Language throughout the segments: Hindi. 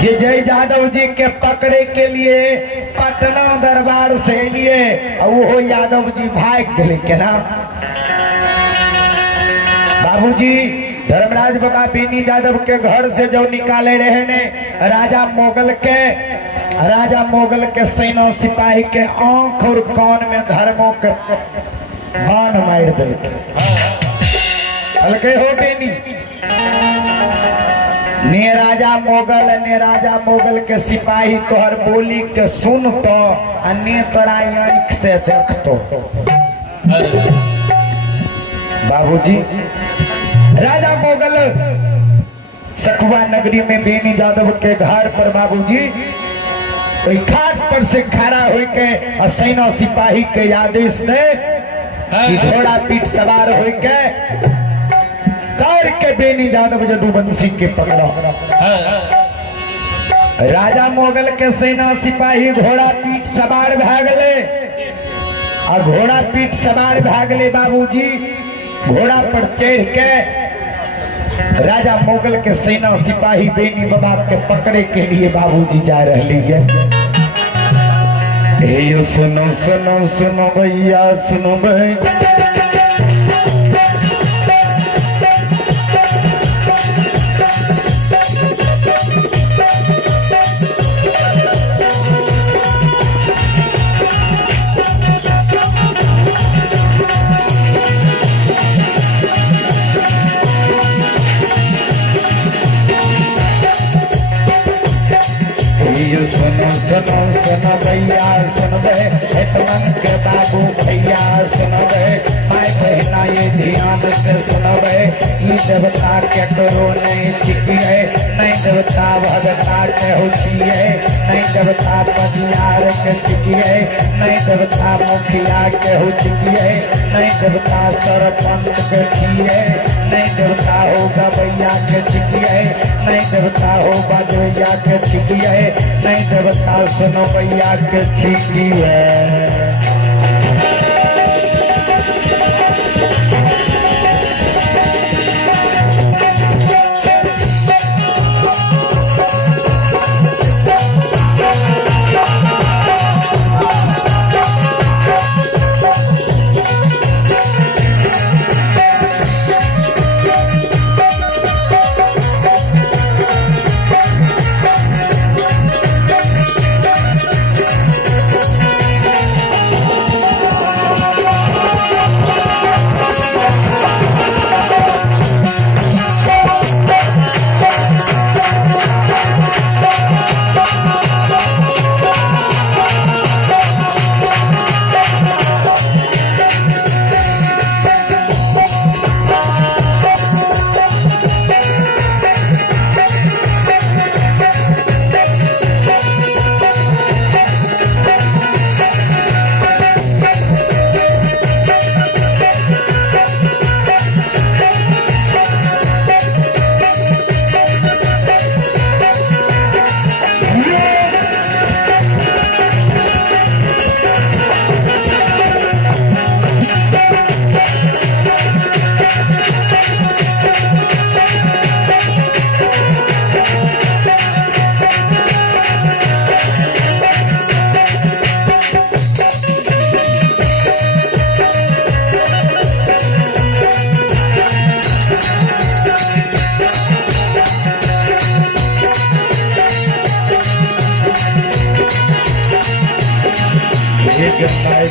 जे जय यादव जी के पकड़े के लिए पटना दरबार से लिए वो यादव जी भाग गए केना। बाबूजी धर्मराज बाबा बीनी यादव के घर से जो निकाले रहे ने राजा मोगल के सेना सिपाही के आंख और कान में धर्मों के बाण मार दे हल्के हो बेनी। ने राजा मोगल के सिपाही तोहर बोली के सुन तो अन्य तोरा आंख से देख तो। बाबूजी राजा मोगल सखुआ नगरी में बेनी यादव के घर पर बाबूजी कोई घाट पर से खड़ा होके सेना सिपाही के आदेश ने घोड़ा पीठ सवार होके दौड़ के बेनी यादव जदुवंशी के पकड़ा। राजा मोगल के सेना सिपाही घोड़ा पीठ सवार भागले और घोड़ा पीठ सवार भागले बाबूजी घोड़ा पर चढ़ के राजा मोगल के सेना सिपाही बेनी बाबा के पकड़े के लिए बाबूजी जा रही है। सुनो सुनो सुनो भैया सुनो भाई सुनो भैया सुन मन के बाबू भैया सुन माय बहना ये ध्यान से सुन ये देवता के करो नहीं चिकिए नहीं देवता भगता के होचिए नहीं देवता पटियार के चिकिए नहीं देवता मुखिया के होचिए नहीं देवता सरपंच के छिए नहीं देवता हो गवैया के चिकिए नहीं देवता हो बजोया के चिकिए नहीं देवता सुनो भैया के छिकी है।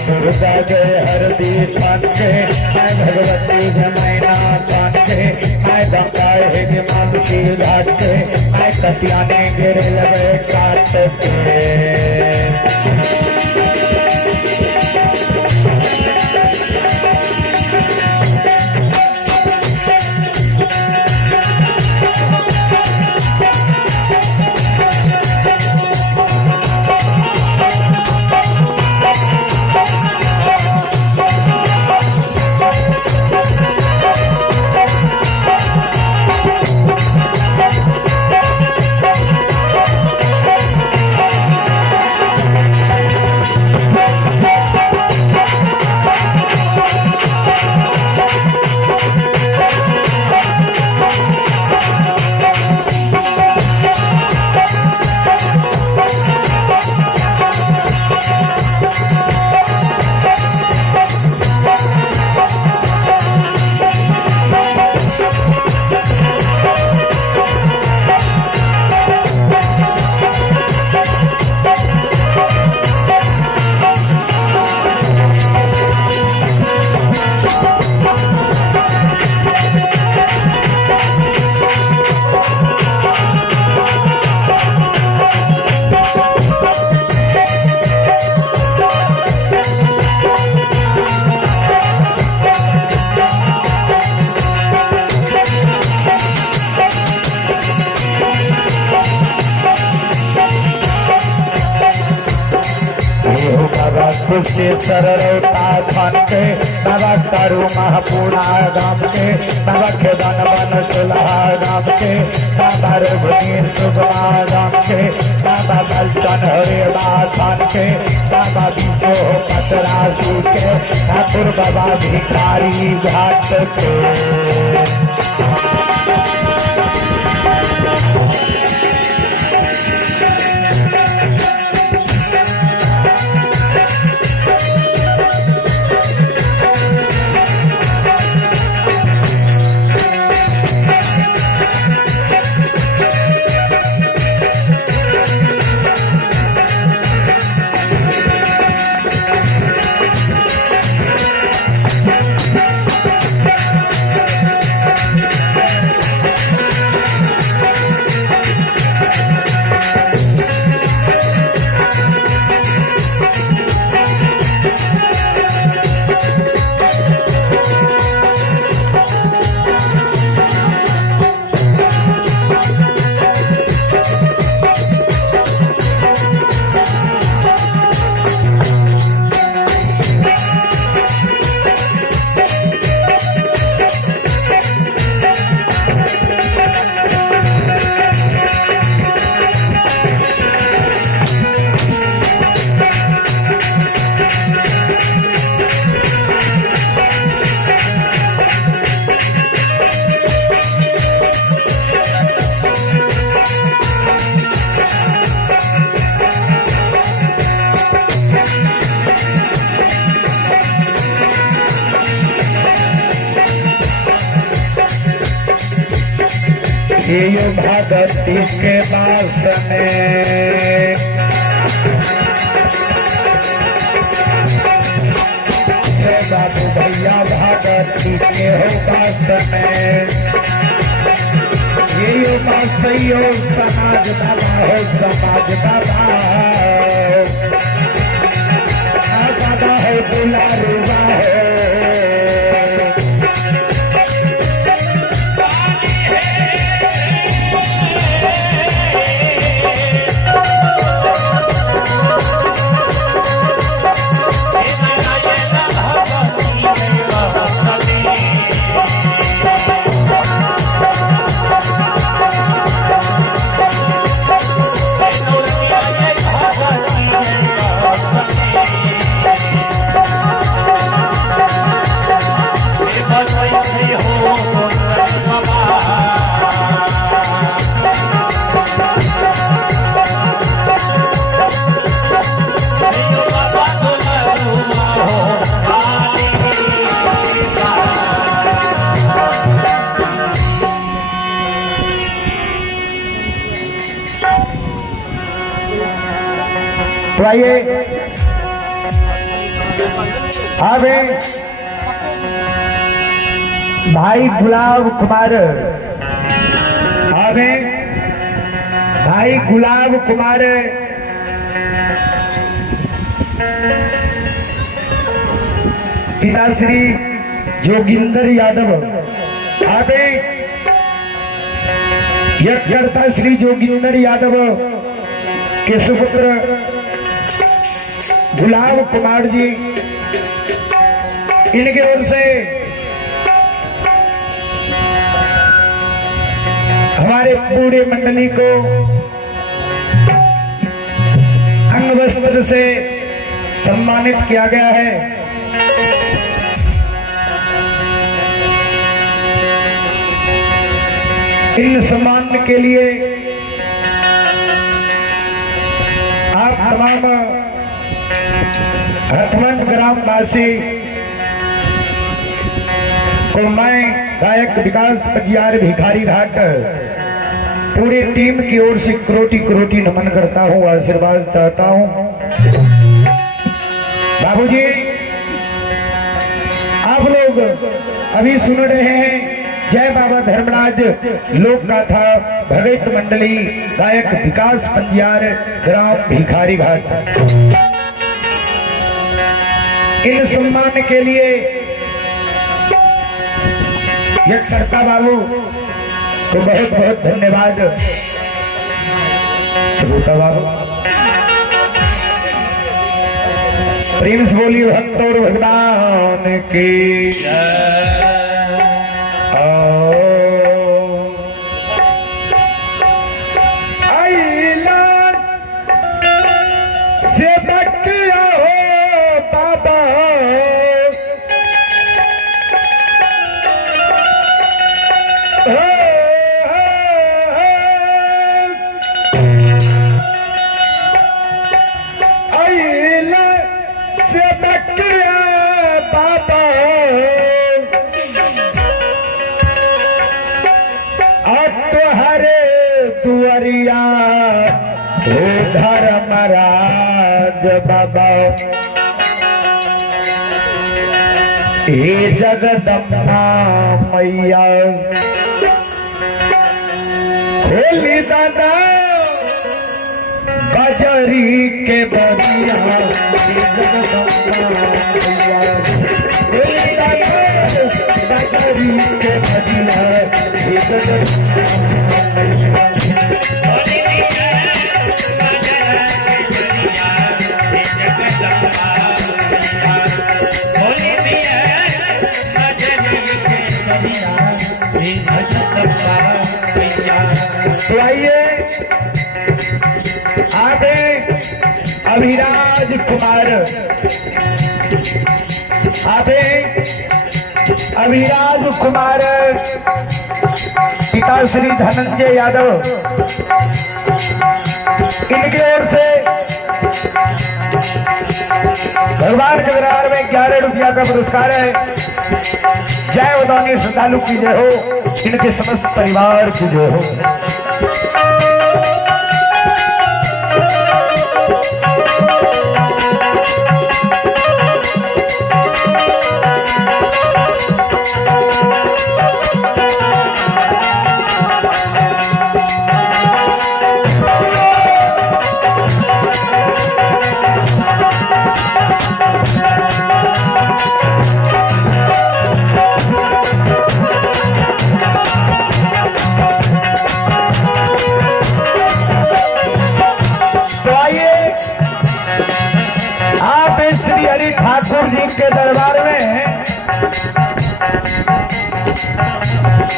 दुर्गा जय हरदी पांचे मैं भगवती जमैना पांचे मैं गंगा है मानसी घाट के मैं कटियाने गिरे लगे काट के। कुशेश्वर रौता थान के बाबा तारू महापुरा गाम के बाबा खेदान बन सुलहा गाम के बाबा रघुवीर सुगमा गाम के बाबा बलचन हरेबा थान के बाबा बीजो पतरासू के ठाकुर बाबा भिखारी घाट के ये भगती के दास में बाबू भैया भगती के हो दास में ये बात सही हो समाज बाबा हो समाज बाबा बाबा है दुलारुआ है तो आइए आवे भाई गुलाब कुमार आवे भाई गुलाब कुमार पिताश्री जोगिंदर यादव आवे यज्ञकर्ता श्री जोगिंदर यादव के सुपुत्र गुलाब कुमार जी इनके ओर से हमारे पूरे मंडली को अंग वस्त्र से सम्मानित किया गया है। इन सम्मान के लिए आप तमाम रथमंड ग्रामवासी को मैं गायक विकास पजियार भिखारी घाट पूरी टीम की ओर से करोटी करोटी नमन करता हूँ, आशीर्वाद चाहता हूँ। बाबूजी आप लोग अभी सुन रहे हैं जय बाबा धर्मराज लोक गाथा भगत मंडली गायक विकास पजियार ग्राम भिखारी घाट। इन सम्मान के लिए यज्ञकर्ता बाबू को बहुत बहुत धन्यवाद। श्रोता बाबू प्रेम से बोली भक्त और भगवान की से बकिया हो बाबा से बकिया बाबा तुहरे दुआरिया हो धर्मराज बाबा हे जगदम्बा मैया होली दादा बजरी के बरिया हे जगदम्बा मैया होली दादा बजरी के बरिया हे जगदम्बा मैया तो आइए आगे अभिराज कुमार आगे अभिराज कुमार पिता श्री धनंजय यादव इनकी ओर से भगवान के दरबार में 11 रुपया का पुरस्कार है। जय उदानी श्रद्धालु की जय हो, इनके समस्त परिवार की जय हो। ठाकुर जी के दरबार में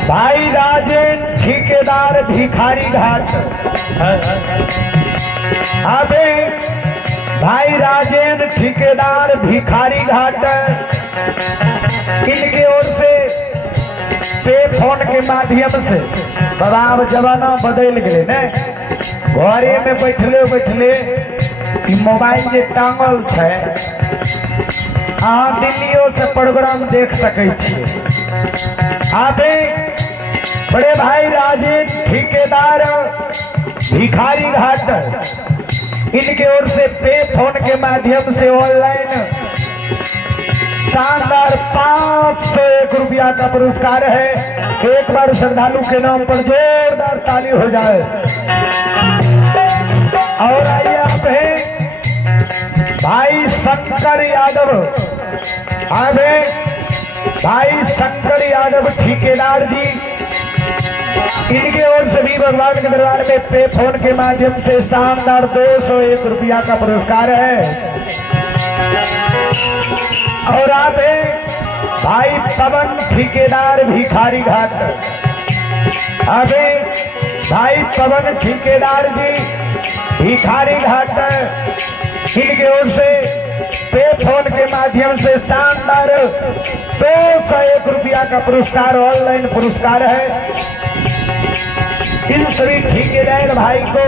भाई राजेन ठेकेदार भिखारी घाट अबे भाई राजेन ठेकेदार भिखारी घाट इनके ओर से पे फोन के माध्यम से बाबा अब जमाना बदल गए ने घरे में बैठले मोबाइल जे टांगल है हाँ दिल्लियों से प्रोग्राम देख सके आबे बड़े भाई राजेन ठेकेदार भिखारी घाट इनके ओर से पे फोन के माध्यम से ऑनलाइन शानदार 501 रुपया का पुरस्कार है। एक बार श्रद्धालु के नाम पर जोरदार ताली हो जाए। और आइए आप हैं भाई शंकर यादव आवे भाई शंकर यादव ठेकेदार जी इनके ओर से भी भगवान के दरबार में पे फोन के माध्यम से शानदार 201 रुपया का पुरस्कार है। और आप भाई पवन ठेकेदार भिखारी घाट अबे भाई पवन ठेकेदार जी भिखारी घाट इनके ओर से पे फोन के माध्यम से शानदार 201 रुपया का पुरस्कार ऑनलाइन पुरस्कार है। इन सभी ठेकेदार भाई को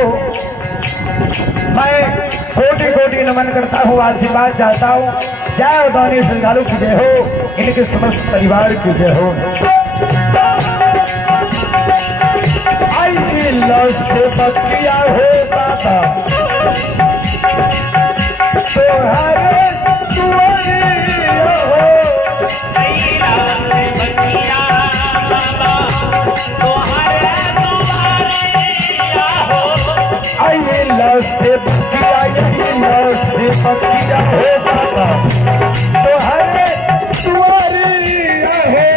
मैं कोटि कोटि नमन करता हूँ, आशीर्वाद चाहता हूँ। जय उदानी श्रद्धालु की जय हो, इनके समस्त परिवार की जय हो। आई से बकिया हो दाता तोहरे दुआरिया हो से बकिया हो दाता तोहरे दुआरिया है।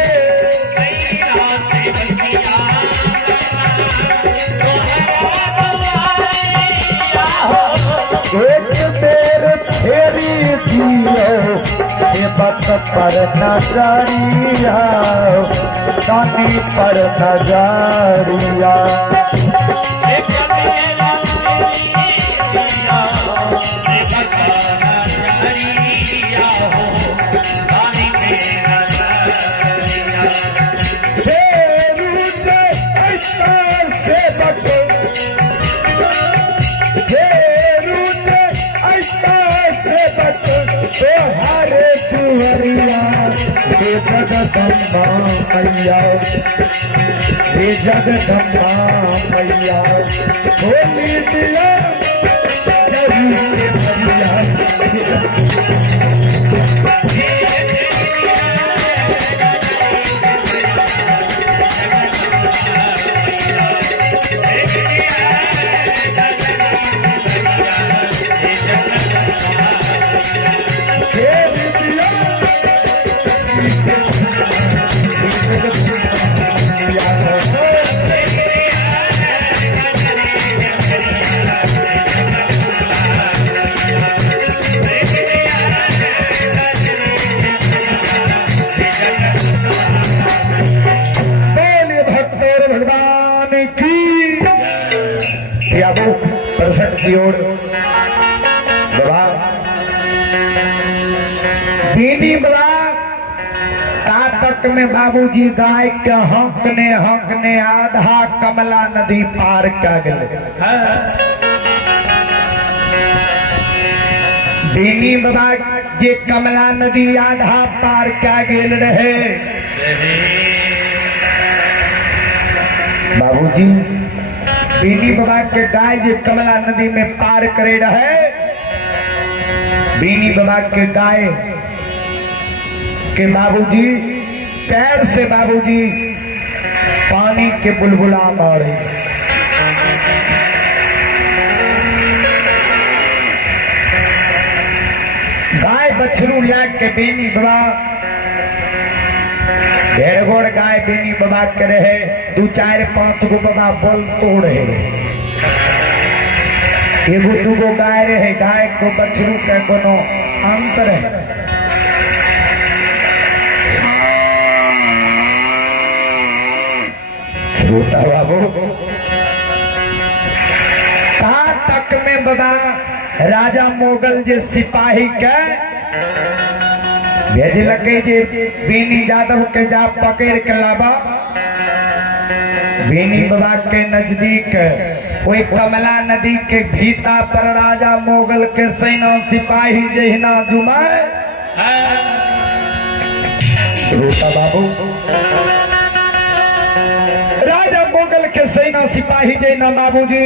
एक बेर फेरी थी हक पर नजरिया दानी पर नजरिया जगदम्बा मैया हे जगदम्बा मैया होली दिया तक में बाबूजी गाय के हंकने आधा कमला नदी पार कर गए। बीनी बाबा जे कमला नदी आधा पार कर गेल रहे। बाबूजी बीनी बाबा के गाय जे कमला नदी में पार करे रहे। बीनी बाबा के गाय के बाबूजी पैर से बाबूजी पानी के बुलबुला मारे। गाय बछरू लाग के बीनी बाबा ढेर गोड़ गाय बीनी बाबा के रहे। 2 4 5 गो बाबा बोल तोड़ रहे। एगो 2 गो गाय रहे। गाय को बछरू के कोनो अंतर है। बाबू कहा तक में बाबा राजा मोगल जे सिपाही के भेजलके जे बीनी यादव के जा पकड़ के लाबा। बीनी बाबा के नजदीक कोई कमला नदी के भीता पर राजा मोगल के सेना सिपाही जहिना जुमाए। रोता बाबू मोगल के सेना सिपाही जैना बाबूजी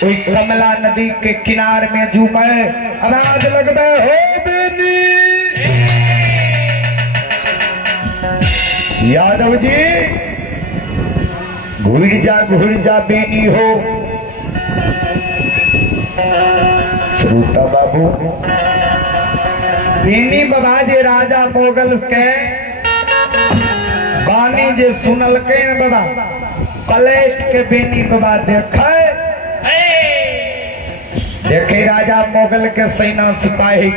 कोई कमला नदी के किनार में झूमे आवाज लगबे हो बेनी यादव जी घुड़ जा बेनी हो। श्रोता बाबू बेनी बाबा जे राजा मोगल के बानी जे सुनल के बाबा पलट के बेनी बाबा देखे राजा मोगल के सेना सिपाही।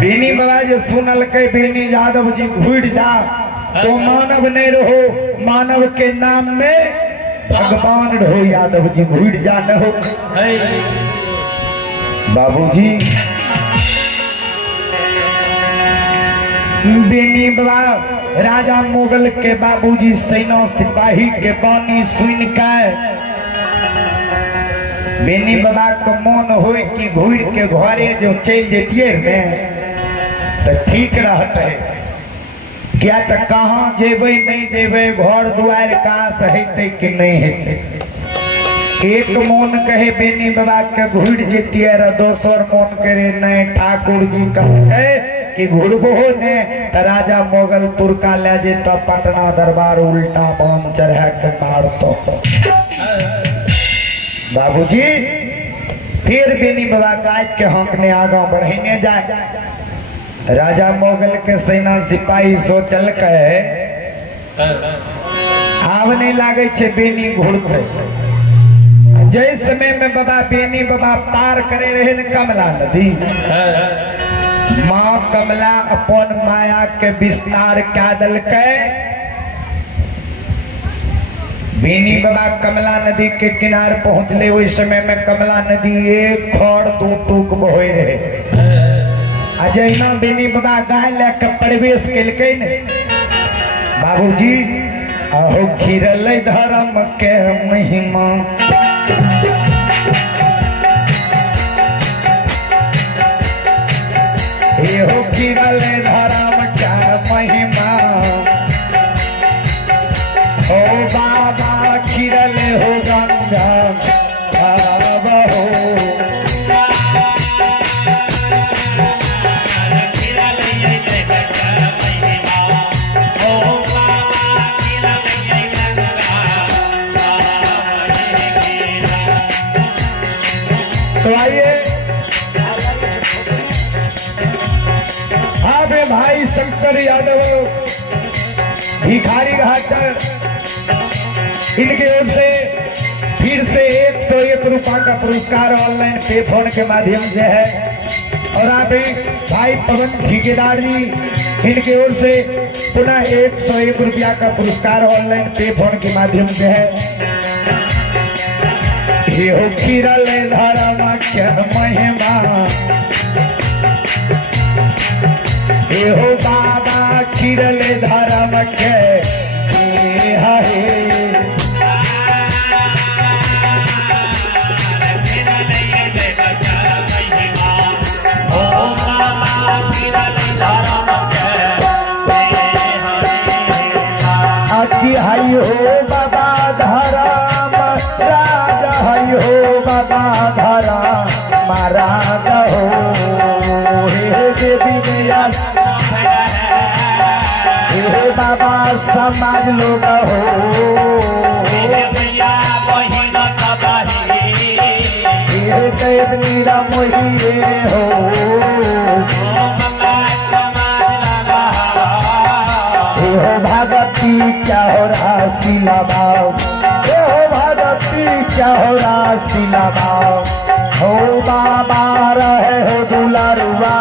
बेनी बाबा जे सुनल के बेनी यादव जी घुड़ जा तो मानव नहीं रहो। मानव के नाम में भगवान रहो। यादव जी घुड़ जा न हो। बाबूजी बेनी बाबा राजा मोगल के बाबूजी सेना सिपाही के बानी सुन के बेनी बाबा के मन हो कि घुड़ के घरे जो चल जेतिए ने तो ठीक रहते। क्या तो कहाँ जेबे नहीं जेबे घर दुआर कहाँ से हेते कि नहीं हेते। एक मन कहे बेनी बाबा के घुड़ जेतिए रे। दोसर मन करे नहीं ठाकुर जी कहे कि घुड़बो ने तो राजा मोगल तुर्का ले जे तो पटना दरबार उल्टा बांध चढ़ा के मारतो। बाबूजी फिर बेनी बाबा गाय के हंकने आगा बढ़ने जाए। राजा मोगल के सेना सिपाही सोचल के आव नहीं लागे छे बेनी घुड़ते जय समय में बाबा बेनी बाबा पार करे रहे न कमला नदी, माँ कमला अपन माया के विस्तार क्या दल के बेनी बाबा कमला नदी के किनार पहुंचले। उस समय में कमला नदी एक खड़ दो टूक बहे रहे। अजयना बेनी बाबा गाय लेकर प्रवेश कलके न बाबूजी अहो खिरल धर्म के महिमा, हो खिरल धर्म के महिमा, ओ बाबा खिरल हो गंगा हो तो आइए आपे भाई शंकर यादव भिखारी घाटर इनके ओर से फिर से 101 रुपया का पुरस्कार ऑनलाइन पे फोन के माध्यम से है। और आप भाई पवन ठेकेदार जी इनके ओर से पुनः 101 रुपया का पुरस्कार ऑनलाइन पे फोन के माध्यम से है। हो खिरल धर्म के महिमा, हो बाबा खिरल धर्म के हई हो बाबा धर्म राजा, हई हो बाबा धर्म महाराज हो, हे देवी मैया हे बाबा समाज लोग हो, हे कैद मीरा मोही हो, हो भगती क्या हो राशि लगाओ, हो भगती क्या हो राशि लगाओ, हो बाबा रहे हो दुलारुआ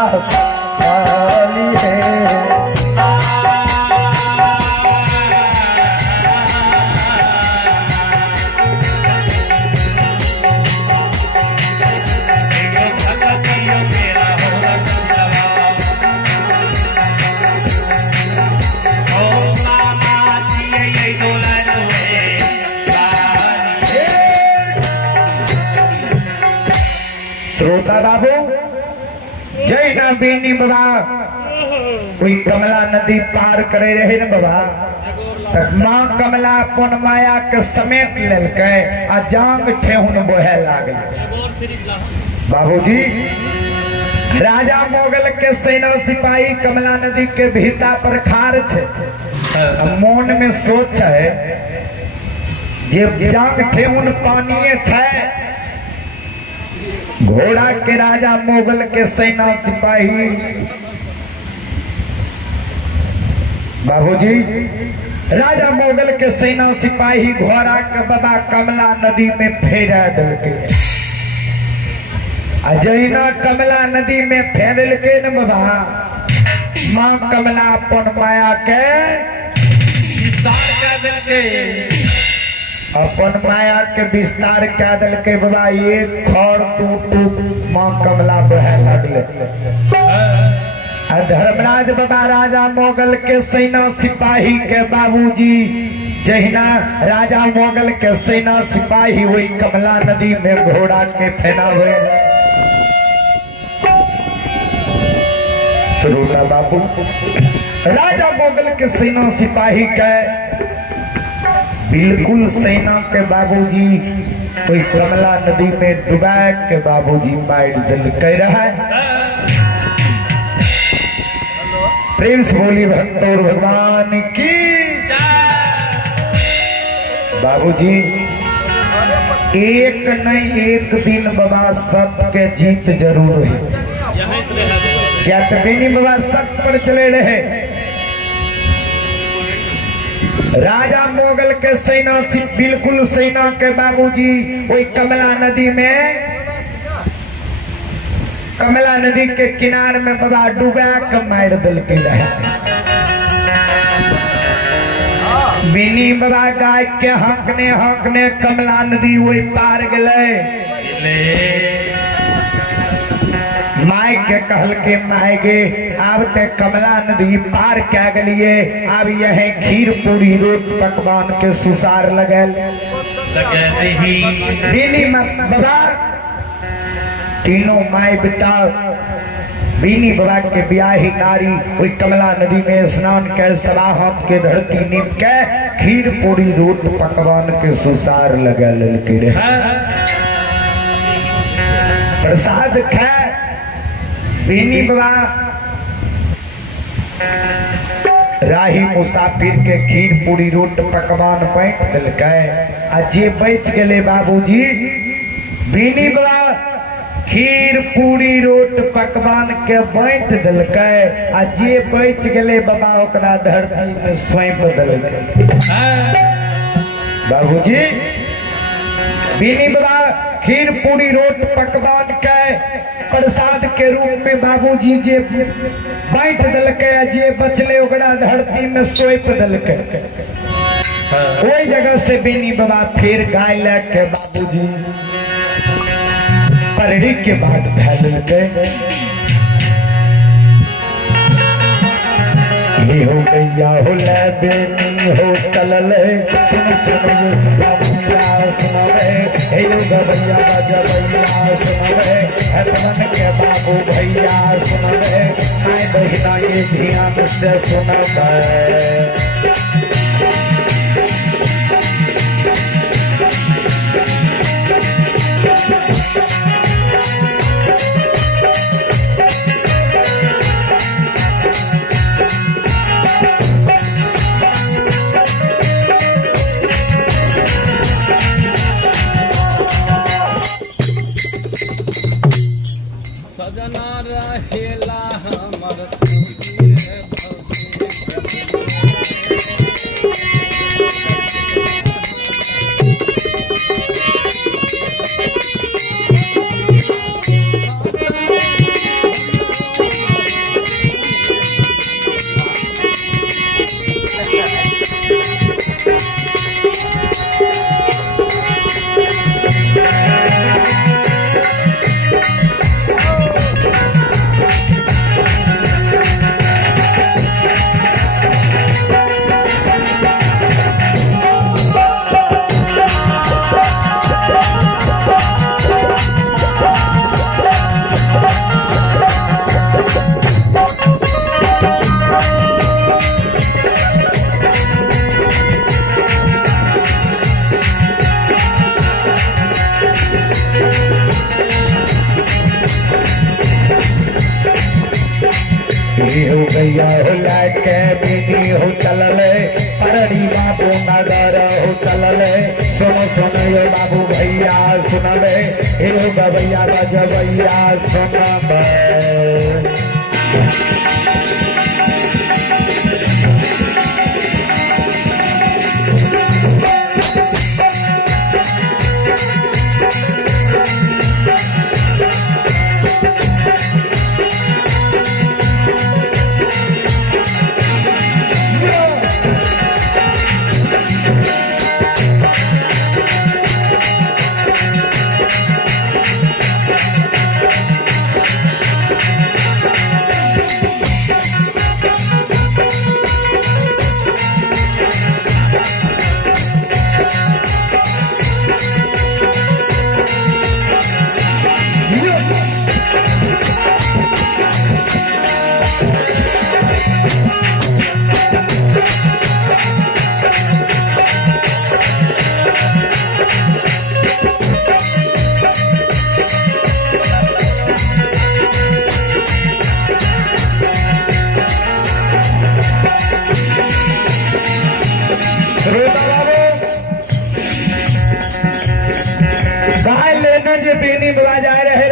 है। श्रोता बाबू जय ना बेनी बाबा कोई कमला नदी पार करे रहे न बाबा, तक माँ कमला अपन माया के समेट लेलके आ जांग ठेहुन बोहे लागल। बाबूजी राजा मोगल के सेना सिपाही कमला नदी के भीता पर खार छे, मन में सोच है जे जांग ठेहुन पानी छे, घोड़ा के राजा मोगल के सेना सिपाही बाबूजी राजा मोगल के सेना सिपाही घोड़ा के बाबा कमला नदी में फेरा दिलके। जैना कमला नदी में फेरल के न बाबा माँ कमला अपन माया के विस्तार कर दिलके, अपन माया के विस्तार क्या दल के बाबा एक खड़ टूट माँ कमला बहे लगले। धर्मराज बाबा राजा मोगल के सेना सिपाही के बाबूजी जहिना राजा मोगल के सेना सिपाही वही कमला नदी में घोड़ा के फेना हुए। श्रोता बाबू राजा मोगल के सेना सिपाही के बिल्कुल सेना के बाबूजी कोई कमला नदी में डुबा के बाबूजी मार दिल कह रहा है। प्रेम से बोली भक्तों भगवान की बाबूजी एक नहीं एक दिन बाबा सत्य के जीत जरूर है। क्या तो बेनी बाबा सत्य पर चले रहे राजा मोगल के सेना बिल्कुल सेना के बाबूजी वही कमला नदी के किनार में बाबा डूबा के मार दिल के रहे। बिनी बाबा गाय के हंकने कमला नदी वही पार गए। माय के कहल के माय गे अब ते कमला नदी पार क्या गलिए अब यह खीर पूरी रोट पकवान के सुसार लगल बिनी बाबा तीनों माय बेटा बीनी बाबा के ब्याही नारी वही कमला नदी में स्नान के सवा हाथ के धरती नीम के खीर पूरी रोट पकवान के सुसार लगल के प्रसाद खा बीनी बाबा राही मुसाफिर के खीर पूरी रोट पकवान बांट दिलक आ जे बच गए बाबूजी बीनी बाबा खीर पूरी रोट पकवान के बांट दिलक आ जे बच गए बाबा ओकरा धरती में सौंप दिलक। बाबूजी बीनी बाबा खीर पूरी रोट पकवान के प्रसाद के रूप में बाबूजी जे बांट दिलक जे बचले ओकरा धरती में सौंप दिलक। कोई जगह से बीनी बाबा फिर गाय लेके बाबूजी परड़ी के बाद भैल के ये हो गैया हो ले बेनी हो चलल सुन सुनावे हे गवैया बजवैया सुनावे हसवन के बाबू भैया सुनावे माय बहिना ये ध्यान से सुनावे। सजना रहेला हमर हो गैया हो लाके बीनी हो चलल परड़ी बाबू नगर हो चलल सुनो ये बाबू भैया सुनबे हे गवैया बजवैया सुनबे। बीनी बाबा जा रहे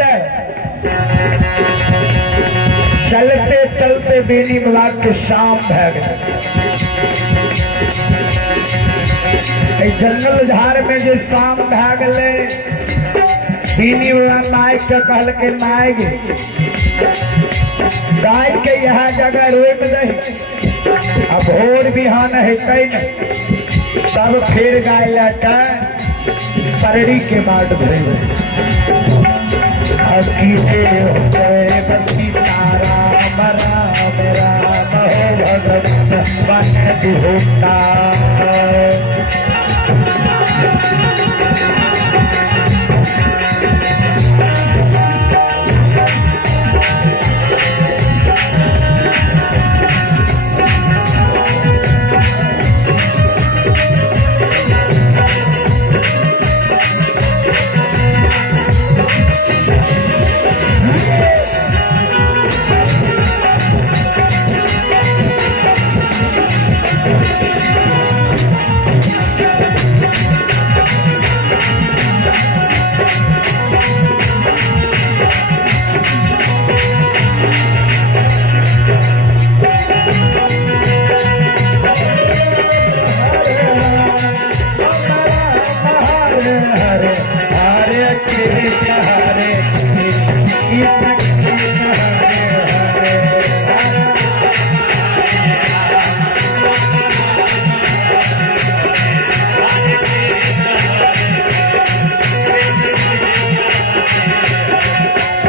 चलते चलते बीनी बाबा के शाम भर जंगल झाड़ में जो शाम भए गेले बीनी वाला माइक के कहल के माइक गाय के यह जगह रोक दे अब भोर बिहान हेतै न तब फिर गाय लटा परड़ी के बाट भेल अकीले होते बसी तारा मरा मेरा हो भगत बन दुहोता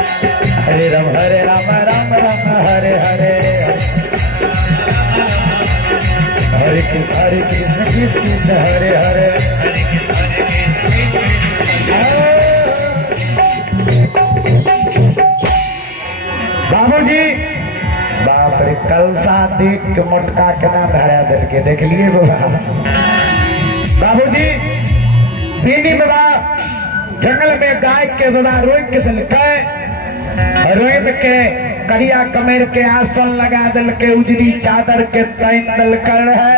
हरे राम राम राम हरे हरे हरे कृष्ण कृष्ण हरे हरे बाबूजी बाप रे कलसा देख के मोटका केना धरा दल के देख लिए बाबा बाबूजी बीनी बाबा जंगल में गाय के बाबा रोक के दल रोब के करिया कमेर के आसन लगा दल के उजरी चादर के तैन दल कर है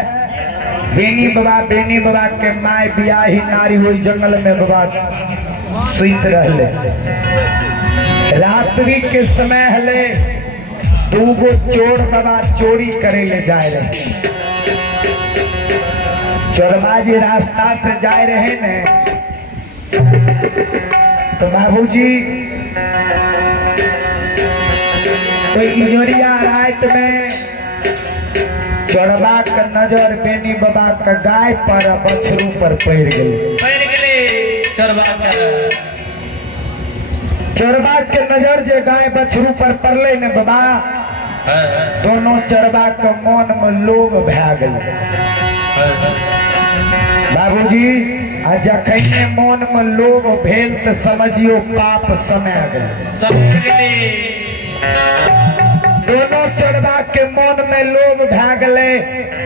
बेनी बाबा के माय बियाही नारी वही जंगल में बाबा सुत रहले रात्रि के समय हले दूगो चोर बाबा चोरी करे ले जाए रहे चोरबाजी रास्ता से जाए रहे ने तो बाबूजी कोई इजोरिया रात में चोरबा का नजर बेनी बाबा का गाय पर बछरू पर पड़ गई चोरबा के नजर जे गाय बछरू पर पड़ले ने बाबा दोनों चोरबा के मन में लोभ भए गए बाबूजी आ जखने मन में लोभ भेल तो समझियो पाप समय गए दोनों चोरबा के मन में लोभ भए गए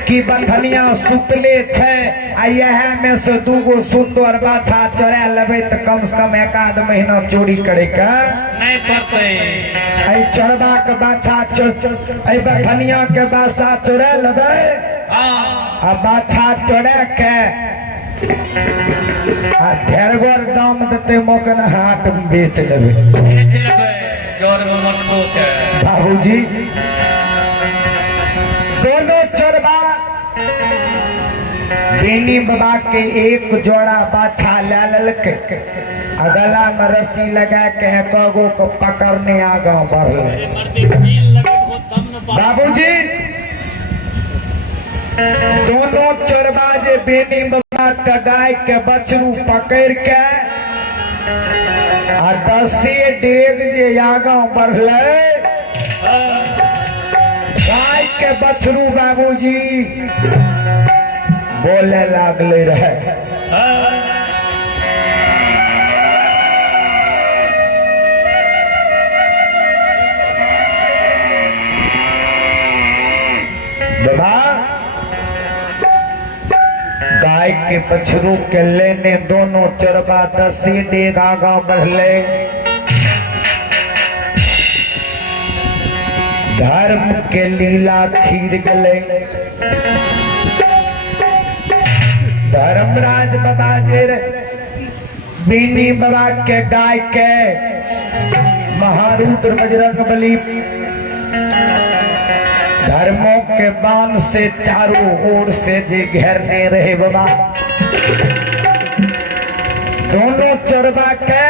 कि बंधनिया सुतले छे आ यह में से दूगो सुंदर बाछा चोरा लेबे तो कम से कम एक आध महीना चोरी करे के नहीं पड़ते चोरबा के बाछा बंधनिया के बाछा चोरा लेबे आ बाछा चोरा के आ ढेरगोर दाम देते मोकन हाट में बेच लेबे बाबूजी दोनों चोरबा बेनी बाबा के एक जोड़ा बाछा ले ललके गला में रस्सी लगा के कगो को पकड़ने आगा बढ़ले बाबूजी दोनों चोरबा जे बेनी बाबा का गाय के बछरू पकड़ के आ 10 डेग जे आगा बढ़ले गाय के बछरू बाबूजी बोले लागले रहे बाबा गाय के बछरू के लेने दोनों चरबा 10 डेग आगा बढ़ले धर्म के लीला खीर गले धर्मराज बाबा जे बीनी बाबा के गाय के महारुद्र बजरंग बली धर्मों के बाण से चारों ओर से जी घेरने रहे बाबा। दोनों चरवा के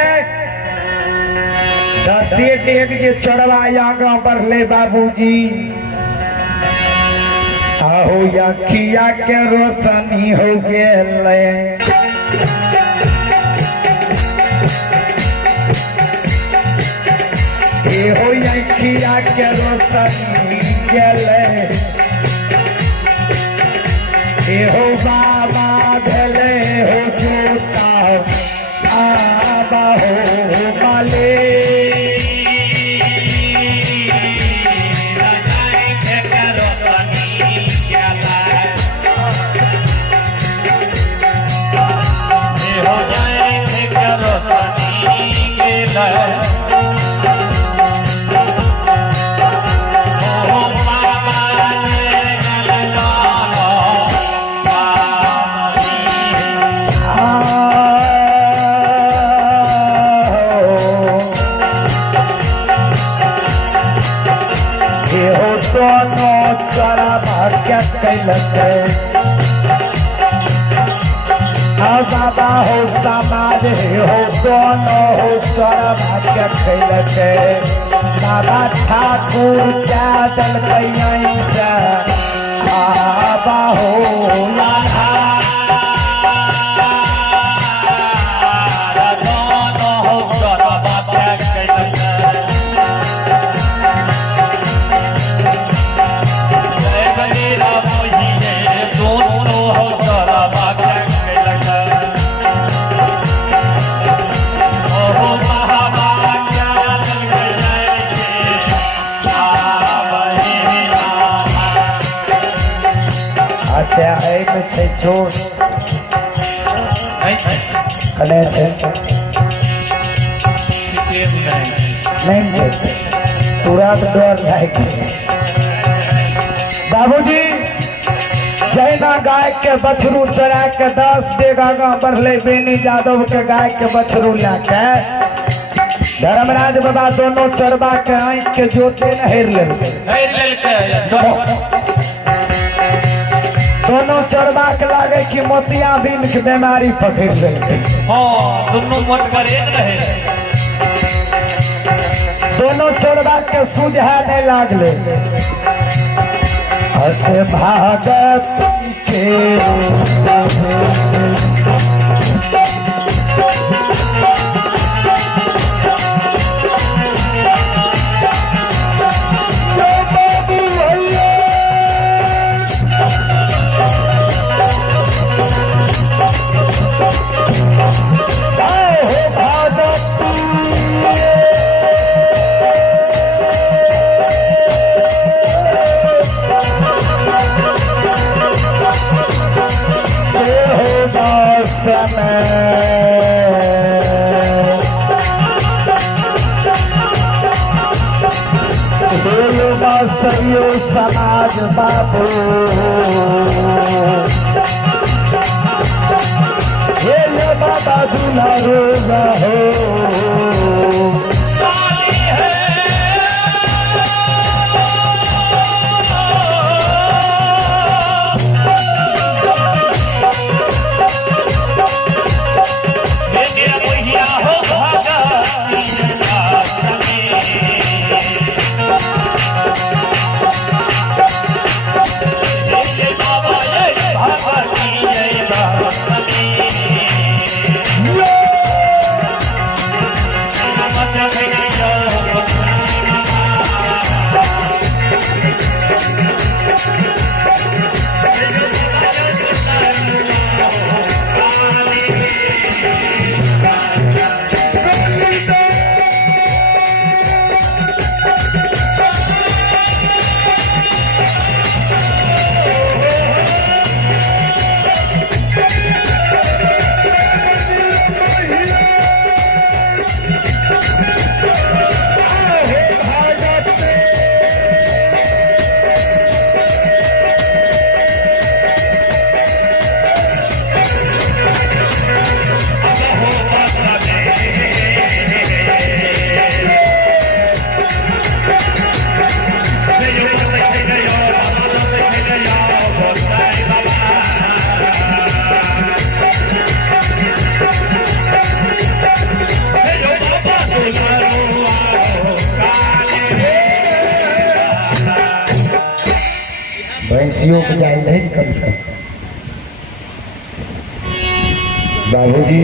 10 डेग जे चरवा आगा बढ़ले बाबूजी। आहू अखिया के रोशनी हो गेले। हो अखिया के रोशनी गेले। हो बाबा भेले हो जोता आबा हो माले। बाबा हो समाज हो दोनों हो सारा भाग्य खेलते। बाबा ठाकुर क्या दल कहीं बाबा हो लाला दोनों हो सारा भाग्य खेलते। छोड़ नहीं तुरंत डर जाएगी बाबूजी। जैना गाय के बछरू चरा के 10 डेग आगा बढ़ले बेनी यादव के गाय के बछरू लाके धर्मराज बाबा दोनों चरवा के आँख के जोते न हेर दोनों चरवा के लागे कि मोतियाबिंद के बीमारी पकड़ लेते। दोनों मोट करेत रहे। दोनों चरवा के सुझाने लागले। हसे भागत के समाज बाबू ये बाबा दूल्हा रोजा हो। रस्सियों को जाए नहीं कम से कम। बाबूजी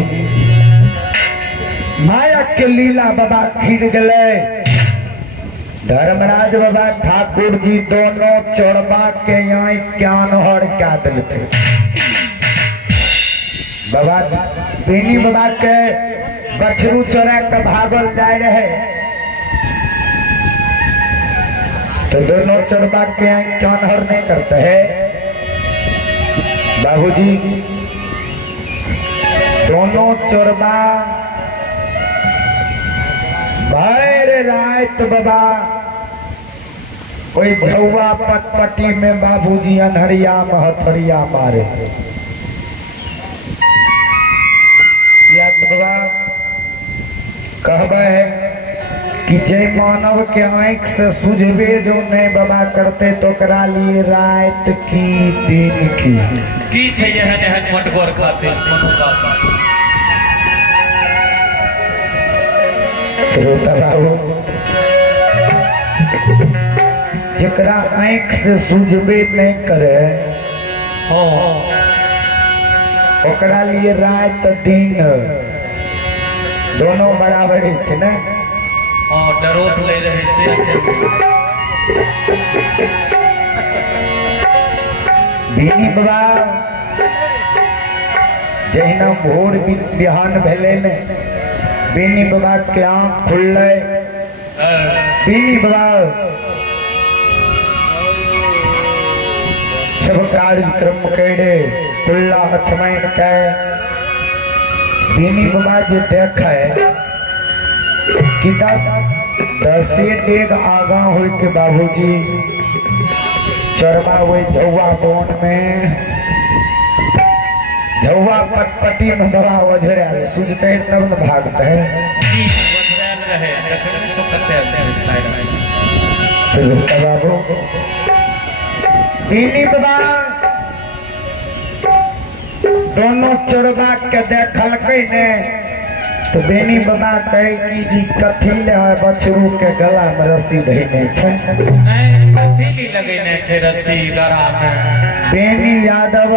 माया के लीला बाबा खीर गले। धर्मराज बाबा ठाकुर जी दोनों चोरबा के यहाँ ज्ञान और क्या दिल थे। बाबा बेनी बाबा के बछरू चोरा के भागल जाए रहे तो दोनों चोरबा के यहाँ ज्ञान हर नहीं करते है। बाबूजी दोनों चोरबा भैर रात बाबा कोई झौआ पटपटी में बाबूजी अनहरिया में हथौड़िया मारे। या तो बाबा कहबे कि जय मानव के आंख से सुझबे जो नहीं बाबा करते तो करा लिए रात की दिन की छे यह मटकोर खाते श्रोता बाबू जकरा आंख से सुझबे नहीं करे ओकरा लिए रात दिन दोनों बराबर है ना। डरोट ले रहे से बीनी बाबा जहिना भोर बिहान भेले ने बीनी बाबा के आँख खुलले। बीनी बाबा सब कार्यक्रम करे खुला समय के बीनी बाबा जी देखे कि 10 डेग आगा हो के बाबूजी चरवा हुए झौआ बोन में झौआ पटपटी में बड़ा वजरा सूझते हैं तब न भागते हैं। बाबू बीनी बाबा दोनों चोरबा के देखल ने तो बेनी बाबा कहे कि जी कथी ले बछरू के गला में रस्सी धइने छै। कथी लगेने छै रस्सी गला में। बेनी यादव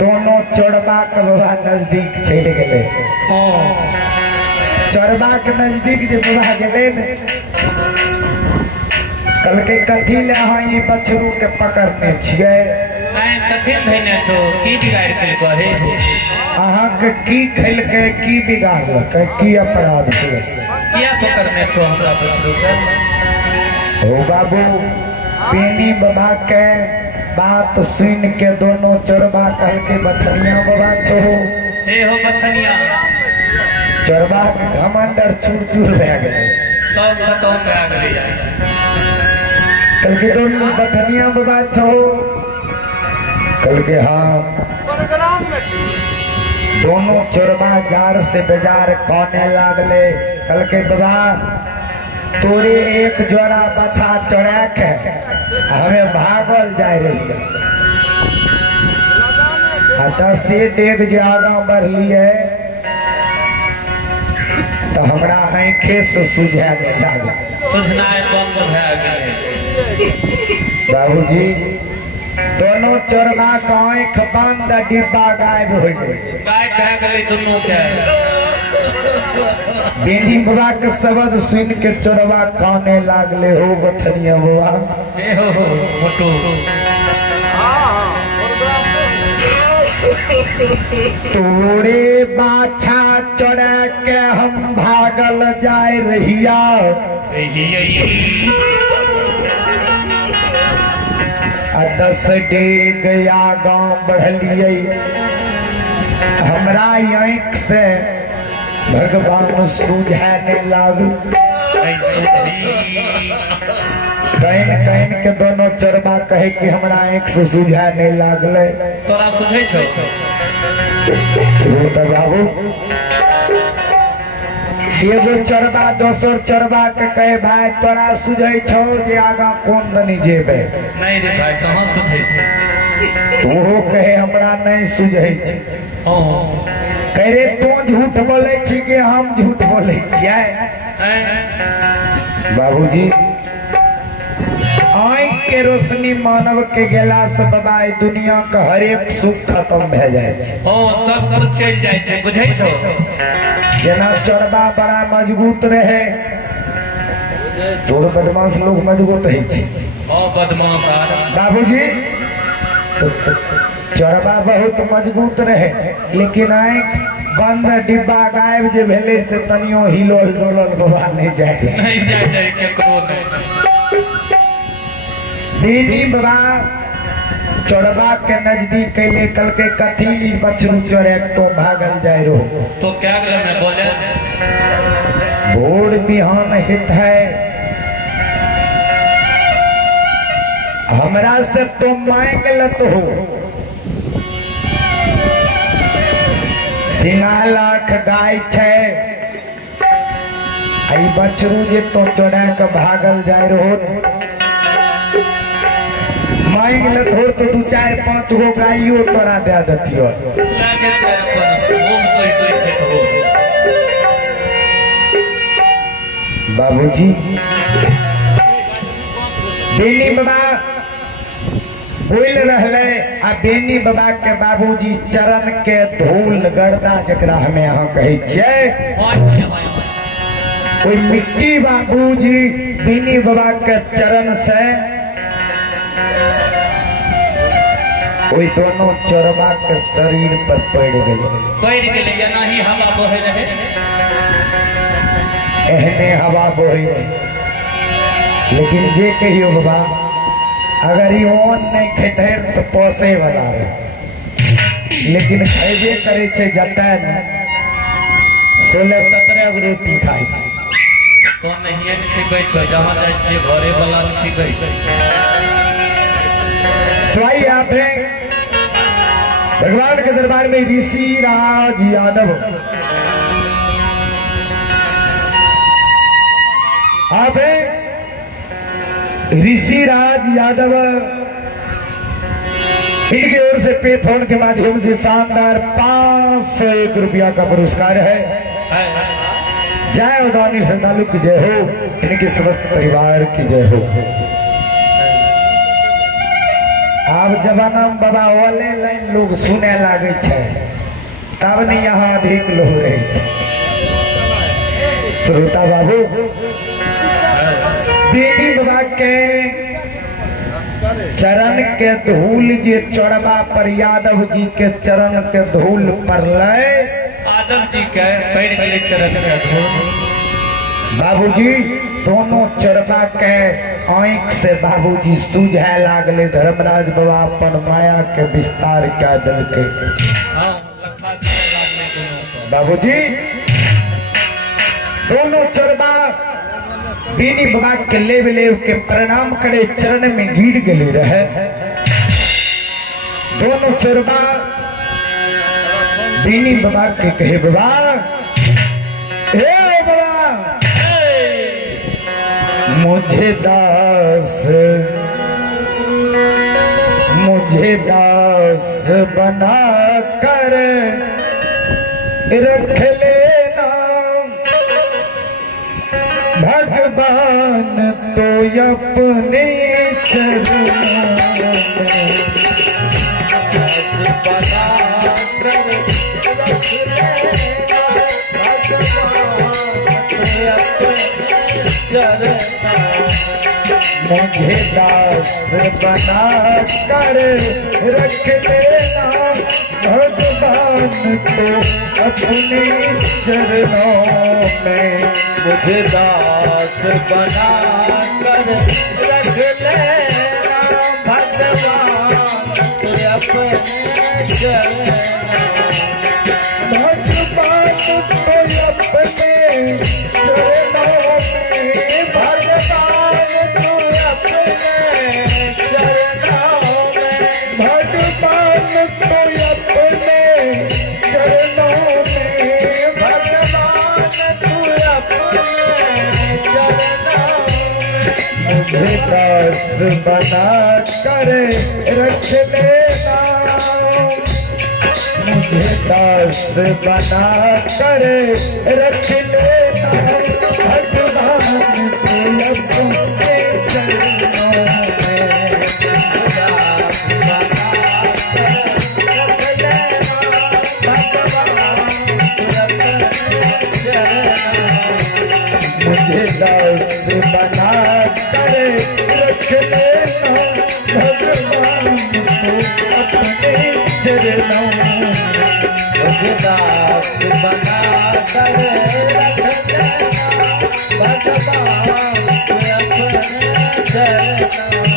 दोनों चोरबा के बाबा नजदीक चल गए। चोरबा के नजदीक जे बाबा गेले ने कल के कथी ले अहाँ ई बछरू के पकड़ने छियै। कथी धइने छो की बिगाड़ के कहे अहाँ के की खेल के की बिगाड़ के की अपराध किया किया तो करने छो हमरा बछरू के। ओ बाबू बेनी बाबा के बात सुन के दोनों चोरबा कल के बथनिया बाबा छो हे हो बथनिया। चोरबा के घमंड चूर चूर रह गए सब खत्म भए गेलै। कल के दोनों बथनिया बाबा छो कल के हाँ दोनों चोरबा जार से बेजार कोने लागले। कल के बाबा तोरे एक जोड़ा बछा चढ़ा के हमें भागल जाए रही 10 डेग जे आगा बढ़लिए तो हमरा आंखे से सुझा नहीं लागल। सुझनाय बंद भए गेलै। बाबूजी दोनों चोरबा के आंख बंद डिब्बा गायब हो गए। गायब भए गेलै दुनू के। बेनी बाबा के शब्द सुन के चोरबा काने लागले। हो बथनिया बाबा ए हो मोटू तोरे बाछा चढ़ा के हम भागल जाए रहिया। आ 10 डेग गांव बढ़लिए हमरा आंख से भगवान सुझाने लागू। कहन के दोनों चोरबा कहे कि हमरा आंख से सुझाने लागले। तोरा सुझै छौ तो बाबू एगो चोरबा दोसर चोरबा के कहे भाई तोरा सुझै छौ जे आगा कोन बनी जेबे। नहीं रे भाई कहां सुझै छै। तो वो कहे हमरा नहीं सुझै छै। कह रे तू झूठ बोले छी कि हम झूठ बोले छियै। बाबूजी आँख के रोशनी मानव के गेला से बाबा ई दुनिया का हर एक सुख खत्म भे जाए छे। ओ सब कुछ चल जाए छे, बुझै छो? जेना चोरबा बड़ा मजबूत रहे, चोर बदमाश लोग मजबूत है छे। ओ बदमाश आर बाबूजी तो चोरबा बहुत मजबूत रहे, लेकिन आँख बंद डिब्बा गायब जे भेले से तनियो हिलोल डोलल बाबा नहीं जाए। नहीं जाए केकरो नहीं। बेनी बाबा चोरबा के नजदीक कैले कल के कथी बछरू चोरे तो भागल जाए रो। तो क्या गला में बोले? भोर बिहान हित है, हमरा से तो मांग लत हो, सिंगा लाख गाय छे, आई बछरू जे तो चोरा के भागल जाए रहो। मांग लत हो तो 2 4 5 गो गाइयो तोरा दे दतियो। लागे तो अपन मुंह कोई खेत हो। बाबूजी बेनी बाबा बोल रहले, आ बेनी बाबा के बाबूजी चरण के धूल गर्दा जकरा हमें यहाँ कहे छे, कोई मिट्टी बाबूजी बेनी बाबा के चरण से कोई दोनों चोरबा के शरीर पर पड़ गए। पड़ गए या नहीं हवा बहे रहे? एहने हवा बोहे रहे, लेकिन जे कहियो बाबा अगर ये ओन नहीं खेते तो पोसे वाला रहे, लेकिन खेबे करे छे जतन 16-17 गो रोटी खाए छे। तो नहीं खिबै छो, जहाँ जाए छे घरे वाला खिबै छे। तो आई आप भगवान के दरबार में ऋषि राज यादव, आप ऋषि राज यादव, इनकी ओर से पे फोन के माध्यम से शानदार 501 रुपया का पुरस्कार है। जय उदानी श्रद्धालु की जय हो, इनके समस्त परिवार की जय हो। अब जमाना में बाबा वाले लाइन लोग सुने लागे छे, तब नहीं यहाँ अधिक लोग रहे छे। श्रोता बाबू बेटी बाबा के चरण के धूल जे चोरबा पर यादव जी के चरण के धूल पर ले, यादव जी के पैर गले चरण के धूल। बाबूजी दोनों चोरबा के आँख से बाबूजी सूझे लागले। धर्मराज बाबा अपन माया के विस्तार क्या दिल के बाबूजी दोनों चोरबा बीनी बाबा के लेव लेव के प्रणाम करे, चरण में गिर गले रहे। दोनों चोरबा बीनी बाबा के कहे, बाबा ए बाबा मुझे दास बना कर रख लेना, भगवान तो अपने चरणों में मुझे दास बना कर रख लेना, भगवान तो अपने चरणों में। मुझे दास बना कर रख लेना, भगवान तो अपने चरणों में। भगवान तो अपने चरणों में, भगवान मुझे दास बना कर रख लेना, मुझे दास बना कर रख लेना, भगवान के अपने चरणों मुझे दास बना कर रख लेना भगवान को अपने चरणों में। मुझे दास बना कर रख लेना भगवान को अपने चरणों में।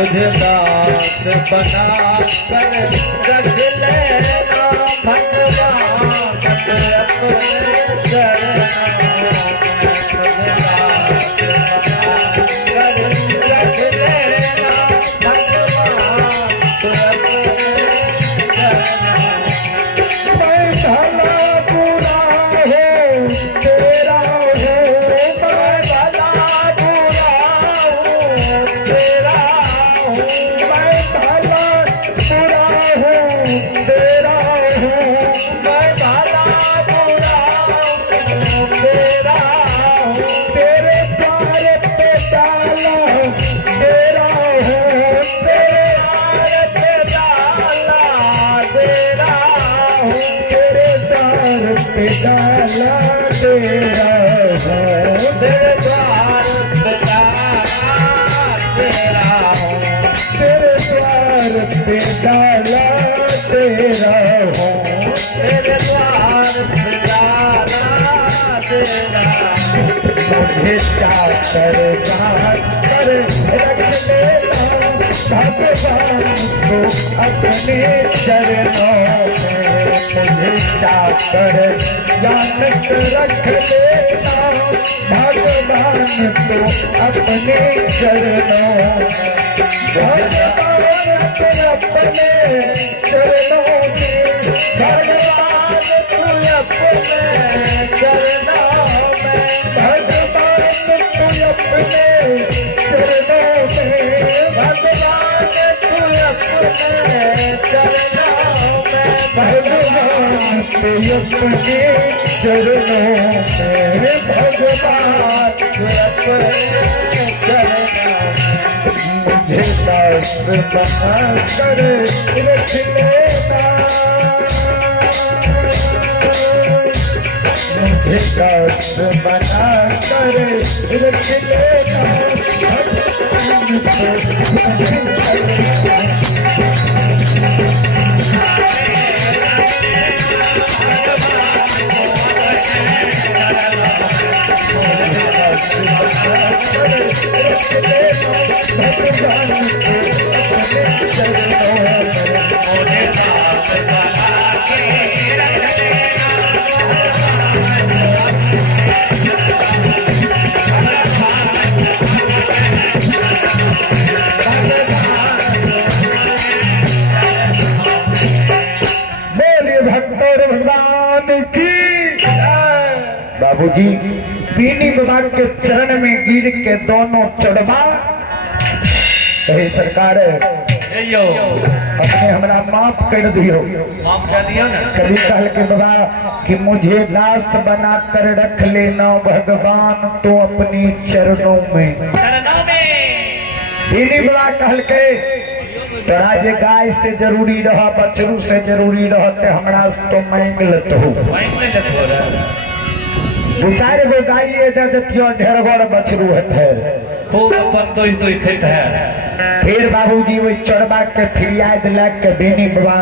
मुझे दास बना कर रख लेना भगवान के अपने चरणों में। मुझे दास बना कर रख लेना भगवान के अपने चरणों में। मैं भला बुरा हूँ तेरा हूँ, मैं भला बुरा हूँ तेरा, मैं भला बुरा हूँ तेरा हूँ, मैं भला बुरा हूँ तेरा हूँ। तेरे द्वार पे डाला तेरा हूँ, तेरे द्वार पे डाला तेरा हूँ, तेरे द्वार पे डाला तेरा हूँ, तेरे द्वार पे डाला तेरा हूँ, तेरे द्वार पे डाला तेरा हूँ, तेरे द्वार पे डाला तेरा हूँ। मुझे चाकर कर रख लेना भगवान को अपने चरणों में। मुझे चाकर जान रख लेना भगवान को अपने चरणों में। भगवान अपने चरणों में, भगवान तू अपने चरणों में, भगवान तू अपने चरणों में, भगवान तू अपने चरणों में, भगवान तू अपने चरणों में, भगवान तू अपने चरणों में। मुझे दास बना कर रख लेना, मुझे दास बना कर रख लेना बाबूजी पीनी बाबा के चरण में गिर के दोनों चढ़वा कहे सरकार अपने हमरा माफ कर दियो, माफ कर दियो ना। कभी कल के बाबा कि मुझे दास बना कर रख लेना भगवान तो अपने चरणों में। पीनी बाबा कहल के तोरा जे गाय से जरूरी रहा बछरू से जरूरी रहते हमरा तो मांग लेत हो, दो चार गो गाय दे देतियो ढेर गोड़ बछरू है खूब अपन तो खेत है फिर बाबूजी वही चढ़वा के फिरिया दिलक के बेनी बाबा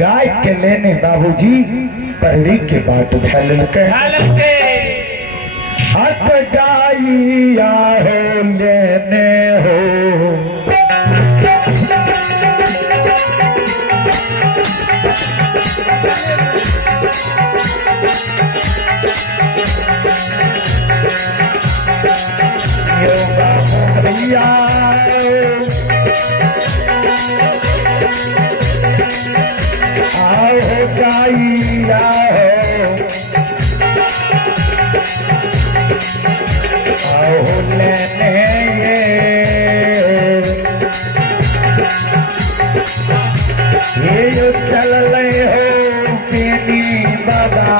गाय के लेने बाबूजी परड़ी के बाट ढल के हट गाइया हो लेने हो भैया आओ गाइया आओ लेने ये जो चल रहे हो बेनी बाबा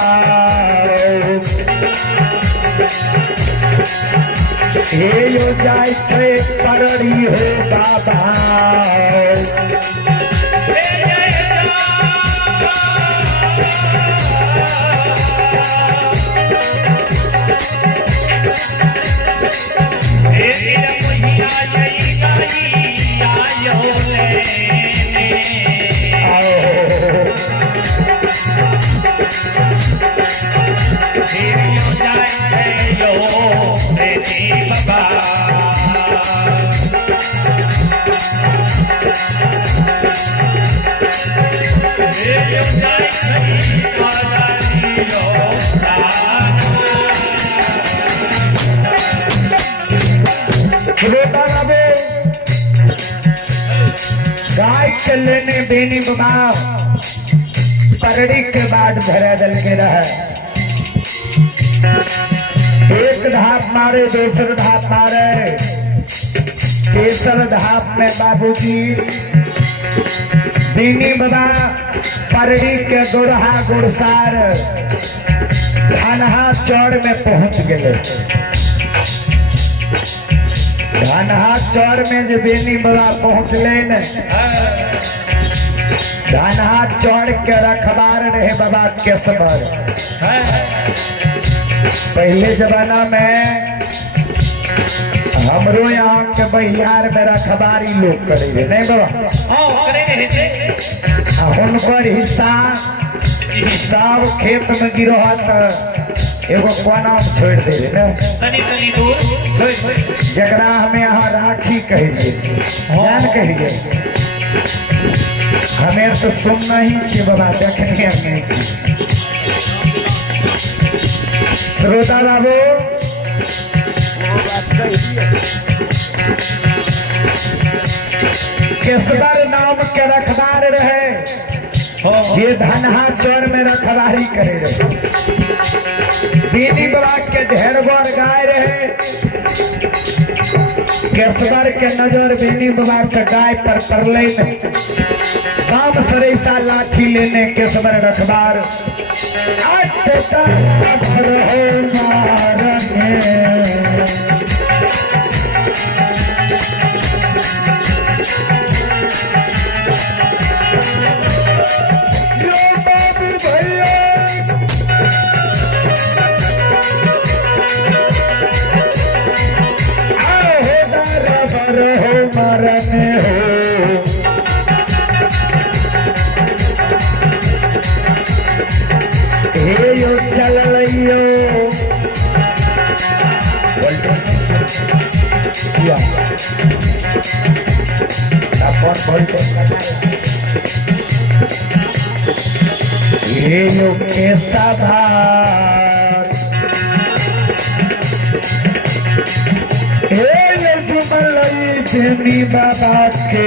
ये जो जाए थे परड़ी हो बाबा गाय के लेने बेनी बाबा परड़ी के बाद धरा दल के रहा एक धाप मारे दूसर धाप मारे तेसर धाप में बाबूजी बेनी बाबा परड़ी के गुड़हा गुड़सार धनहा चौड़ में पहुंच गए धनहा चौड़ में जो बेनी बाबा पहुंचले न धनहा चौड़ के रखबार रहे बाबा केसवर पहले जमाना में हमरो यहाँ के बहियार में रखबारी लोग करे रहे नहीं बाबा उनकर हिस्सा सब खेत में गिरो एगो कोना छोड़ दे ना जकरा हमें यहाँ राखी कहिए जान कहिए हमें तो सुनना ही चाहिए बाबा देखने हमें श्रोता बाबू केसवर नाम के रखबार रहे ये धनहा चौर में रखवारी करे रहे बीनी बाबा के ढेर गोर गाय रहे केसवर के नजर बीनी बाबा के गाय पर पड़ले काम सरेसा लाठी लेने केसवर रखबार बाबा के